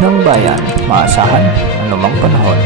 ng bayan, maasahan anumang panahon.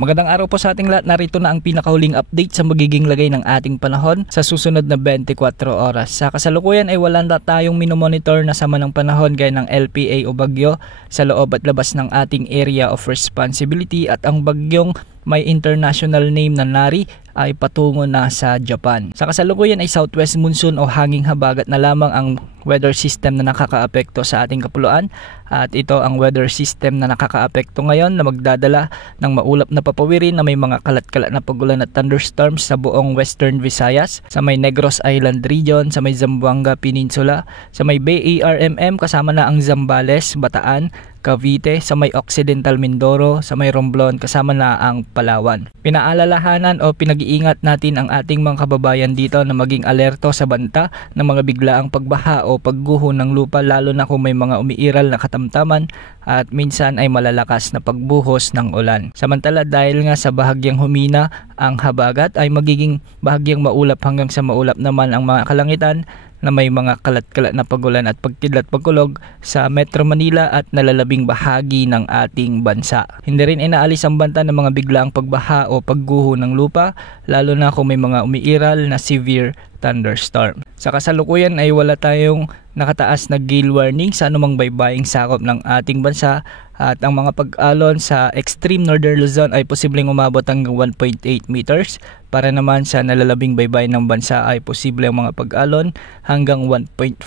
Magandang araw po sa ating lahat. Narito na ang pinakahuling update sa magiging lagay ng ating panahon sa susunod na 24 oras. Sa kasalukuyan ay wala na tayong minomonitor na sama ng panahon gaya ng LPA o bagyo sa loob at labas ng ating area of responsibility, at ang bagyong may international name na Nari ay patungo na sa Japan. Sa kasalukuyan ay southwest monsoon o hanging habagat na lamang ang weather system na nakakaapekto sa ating kapuluan, at ito ang weather system na nakakaapekto ngayon na magdadala ng maulap na papawirin na may mga kalat-kalat na pagulan at thunderstorms sa buong Western Visayas, sa may Negros Island region, sa may Zamboanga Peninsula, sa may Bay ARMM kasama na ang Zambales, Bataan, Cavite, sa may Occidental Mindoro, sa may Romblon kasama na ang Palawan. Pinaalalahanan o pinag-iingat natin ang ating mga kababayan dito na maging alerto sa banta ng mga biglaang pagbaha o pagguho ng lupa, lalo na kung may mga umiiral na katamtaman at minsan ay malalakas na pagbuhos ng ulan. Samantala, dahil nga sa bahagyang humina ang habagat, ay magiging bahagyang maulap hanggang sa maulap naman ang mga kalangitan na may mga kalat-kalat na pagulan at pagkidlat pagkulog sa Metro Manila at nalalabing bahagi ng ating bansa. Hindi rin inaalis ang banta ng mga biglaang pagbaha o pagguho ng lupa, lalo na kung may mga umiiral na severe thunderstorm. Sa kasalukuyan ay wala tayong nakataas na gale warning sa anumang baybaying sakop ng ating bansa, at ang mga pag-alon sa extreme northern Luzon ay posibleng umabot hanggang 1.8 meters. Para naman sa nalalabing baybayin ng bansa ay posible ang mga pag-alon hanggang 1.5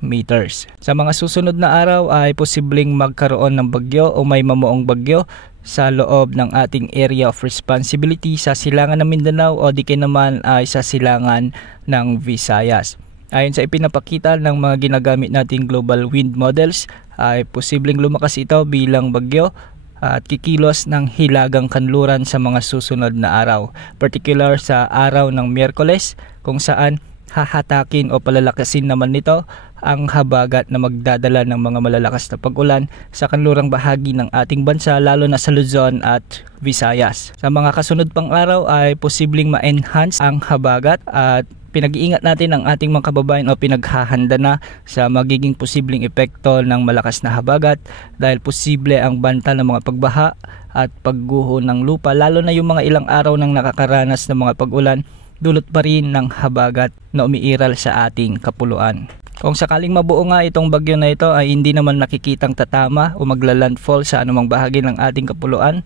meters. Sa mga susunod na araw ay posibleng magkaroon ng bagyo o may mamuong bagyo sa loob ng ating area of responsibility sa silangan ng Mindanao o di kaya naman ay sa silangan ng Visayas. Ayon sa ipinapakita ng mga ginagamit nating global wind models, ay posibleng lumakas ito bilang bagyo at kikilos ng hilagang kanluran sa mga susunod na araw. Particular sa araw ng Miyerkules, kung saan hahatakin o palalakasin naman nito ang habagat na magdadala ng mga malalakas na pag-ulan sa kanlurang bahagi ng ating bansa, lalo na sa Luzon at Visayas. Sa mga kasunod pang araw ay posibleng ma-enhance ang habagat, at pinag-iingat natin ang ating mga kababayan o pinaghahanda na sa magiging posibleng epekto ng malakas na habagat, dahil posible ang banta ng mga pagbaha at pagguho ng lupa, lalo na yung mga ilang araw nang nakakaranas ng mga pag-ulan, dulot pa rin ng habagat na umiiral sa ating kapuluan. Kung sakaling mabuo nga itong bagyo na ito ay hindi naman nakikitang tatama o maglalandfall sa anumang bahagi ng ating kapuluan,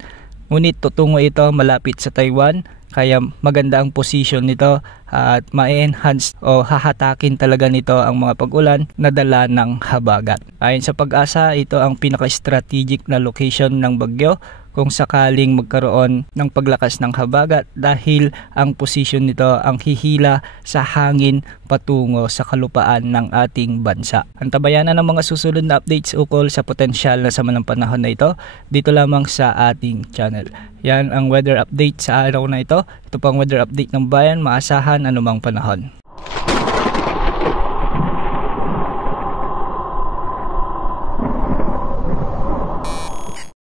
ngunit tutungo ito malapit sa Taiwan, kaya maganda ang position nito at ma-enhance o hahatakin talaga nito ang mga pag-ulan na dala ng habagat. Ayon sa Pag-asa, ito ang pinaka-strategic na location ng bagyo kung sakaling magkaroon ng paglakas ng habagat, dahil ang posisyon nito ang hihila sa hangin patungo sa kalupaan ng ating bansa. Antabayan na ng mga susunod na updates ukol sa potensyal na sama ng panahon na ito dito lamang sa ating channel. Yan ang weather update sa araw na ito. Ito pang weather update ng bayan, maasahan anumang panahon.